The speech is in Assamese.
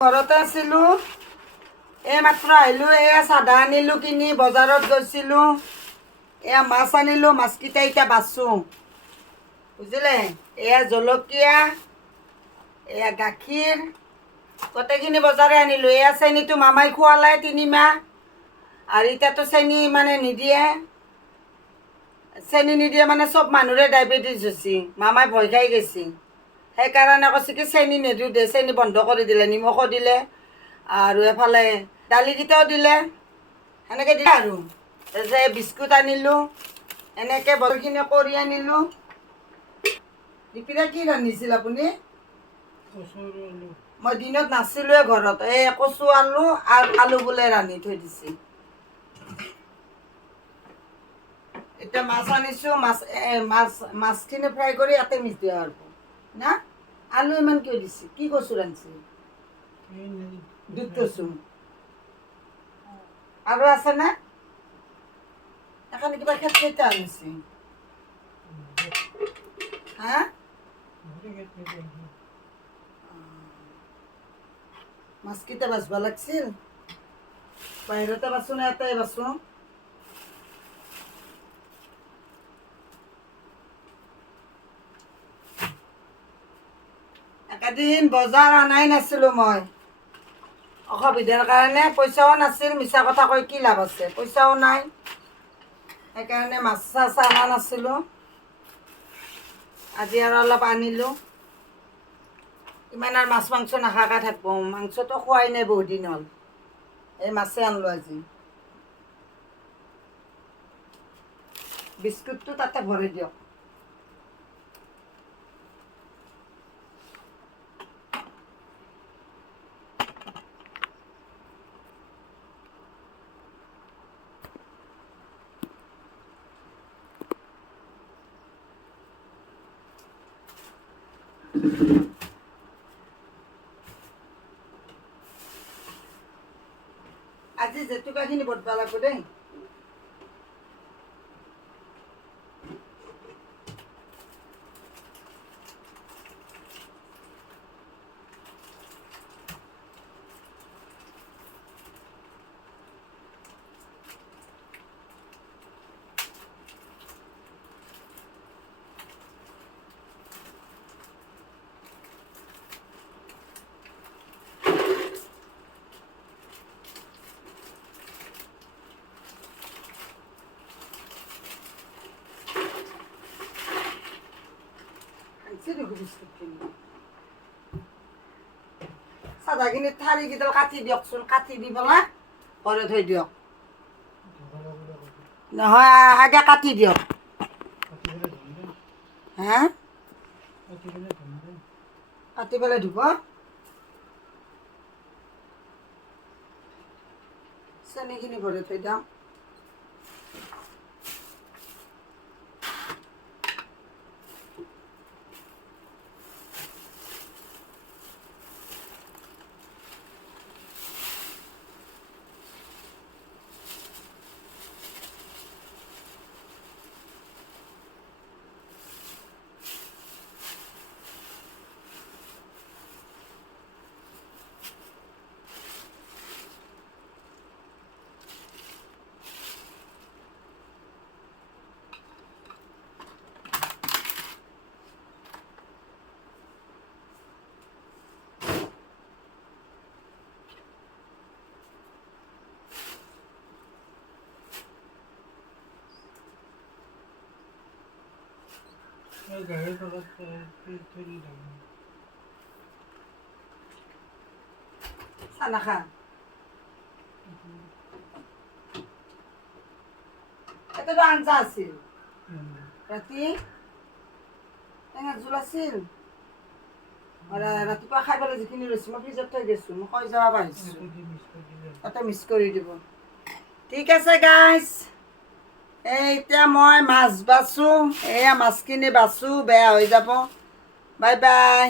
ঘৰতে আছিলোঁ, মাত্ৰ আহিলোঁ। চাদা আনিলোঁ কিনি, বজাৰত গৈছিলোঁ। মাছ আনিলোঁ, মাছকেইটা এতিয়া বাছোঁ, বুজিলে। জলকীয়া, গাখীৰ, গোটেইখিনি বজাৰে আনিলোঁ। চেনীটো মামাই খোৱালে 3 মাহ, আৰু এতিয়াতো চেনী মানে নিদিয়ে। চেনী নিদিয়ে মানে চব মানুহৰে ডায়েবেটিছ হৈছে। মামাই ভয় খাই গৈছে, সেইকাৰণে কৈছে কি চেনী নিদিওঁ দে, চেনী বন্ধ কৰি দিলে। নিমখো দিলে আৰু এফালে দালিকেইটাও দিলে, সেনেকৈ দিলে। আৰু বিস্কুট আনিলোঁ, এনেকৈ বস্তুখিনি কৰি আনিলোঁ। দীপিকা কি ৰান্ধিছিল আপুনি? মই দিনত নাছিলোঁৱে ঘৰত। কচু আলু আৰু আলু বোলে ৰান্ধি থৈ দিছে। এতিয়া মাছ আনিছোঁ, মাছখিনি ফ্ৰাই কৰি ইয়াতে মিছ দিয়া আৰু না। আলু ইমান কিয় দিছে? কি কচু ৰান্ধিছে? দুধ কচু আৰু আছে না? এখন কিবা কেইটা আনিছে? হা, মাছকেইটা বাছবা লাগিছিল। বাহিৰতে বাছোঁ না ইয়াতে বাছোঁ? একেদিন বজাৰ অনাই নাছিলোঁ মই, অসুবিধাৰ কাৰণে। পইচাও নাছিল, মিছা কথা কৈ কি লাভ আছে? পইচাও নাই, সেইকাৰণে মাছ চাছ অনা নাছিলোঁ। আজি আৰু অলপ আনিলোঁ। ইমান আৰু মাছ মাংস নাখাকৈ থাকিব? মাংসটো খোৱাই নাই বহুত দিন হ'ল। মাছে আনিলোঁ আজি। বিস্কুটটো তাতে ভৰাই দিয়ক। আজি জেতুকাখিনি বটবা লাগিব দেই। চাদাখিনি ঠাৰিকেইডাল কাটি দিয়কচোন, কাটি দি পেলাই ঘৰত থৈ দিয়ক। নহয়, আগে কাটি দিয়ক। হা, কাটি পেলাই ধুব। চেনীখিনি ভৰাই থৈ দিম। চানা খা। এটাতো আঞ্জা আছিল ৰাতি, টেঙা জোল আছিল। ৰাতিপুৱা খাই পেলাই যিখিনি ৰৈছোঁ মই ফ্ৰিজত থৈ গৈছোঁ। মই কৈ যাব পাৰিছোঁ, তাতে মিক্স কৰি দিব। ঠিক আছে গাইজ, এতিয়া মই মাছ বাছোঁ। মাছখিনি বাছোঁ, বেয়া হৈ যাব। Bye bye.